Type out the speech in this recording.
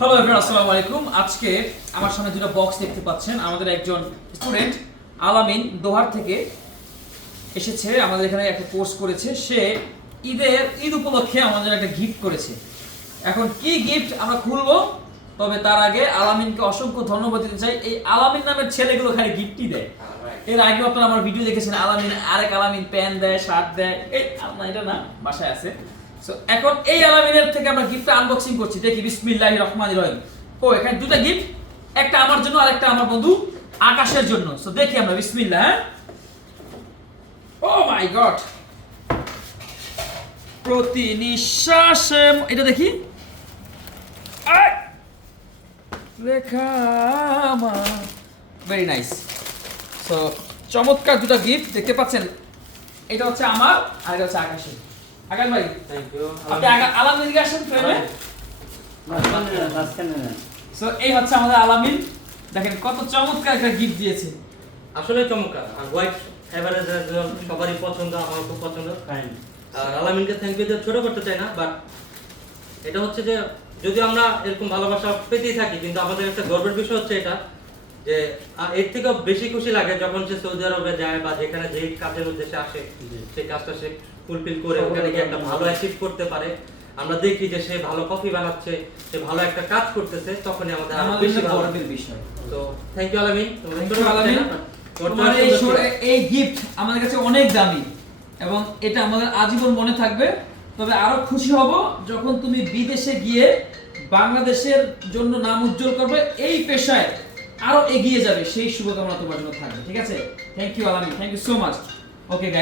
Hello everyone, আসসালামু আলাইকুম। আজকে আমার সামনে দুটো বক্স দেখতে পাচ্ছেন। আমাদের একজন স্টুডেন্ট আলামিন দোহার থেকে এসেছে, আমাদের এখানে একটা কোর্স করেছে। সে ঈদ উপলক্ষে আমাদের একটা গিফট করেছে। এখন কি গিফট আমরা খুলবো, তবে তার আগে আলামিনকে অসংখ্য ধন্যবাদ দিতে চাই। এই আলামিন নামের ছেলেগুলো খালি গিফটই দেয়। এর আগে আপনারা আমার ভিডিও দেখেছেন, আরেক আলামিন প্যান দেয়, শার্ট দেয়। এই না, এটা না, বাসায় আছে। সো এখন এই আলামিনের থেকে আমরা গিফটটা আনবক্সিং করছি। দেখি বিসমিল্লাহির রহমানির রহিম। ও এখানে দুটো গিফট, একটা আমার জন্য আর একটা আমার বন্ধু আকাশের জন্য। সো দেখি আমরা, বিসমিল্লাহ। হ্যাঁ, ও মাই গড, প্রতি নিঃশ্বাসে এটা দেখি লেখা ভেরি নাইস। সো চমৎকার দুটো গিফট দেখতে পাচ্ছেন। এটা হচ্ছে আমার আর এটা হচ্ছে আকাশের। আকাশ ভাই, থ্যাংক ইউ। আপনি আলামিন দিকে আসেন ফ্রেমে। সো এই হচ্ছে আমাদের আলামিন, দেখেন কত চমৎকার একটা গিফট দিয়েছে। আসলে চমৎকার। আর হোয়াইট এভারেজ সবারই পছন্দ, আমার খুব পছন্দ। আর আলামিনকে থ্যাংক ইউ ছোট করতে চাই না, বাট এটা হচ্ছে যে যদি আমরা এরকম ভালোবাসা পেতেই থাকি, কিন্তু আমাদের একটা গর্বের বিষয় হচ্ছে এটা যে এর থেকেও বেশি খুশি লাগে যখন সে সৌদি আরবে যায় বা যেখানে যে কাজের উদ্দেশ্যে আসে সেই কাজটা সে ফুলফিল করে ওখানে গিয়ে একটা ভালো অ্যাচিভ করতে পারে। আমরা দেখি যে সে ভালো কফি বানাচ্ছে, সে ভালো একটা কাজ করতেছে, তখনই আমাদের আরো বেশি ভালো গর্বের বিষয়। তো থ্যাংক ইউ আলামিন। তোমার এই গিফট আমাদের কাছে অনেক দামি এবং এটা আমাদের আজীবন মনে থাকবে। তবে আরো খুশি হব যখন তুমি বিদেশে গিয়ে বাংলাদেশের জন্য নাম উজ্জ্বল করবে, এই পেশায় আরো এগিয়ে যাবে, সেই শুভকামনা তোমার জন্য থাকবে। ঠিক আছে, thank you Alamin, thank you so much. Okay guys.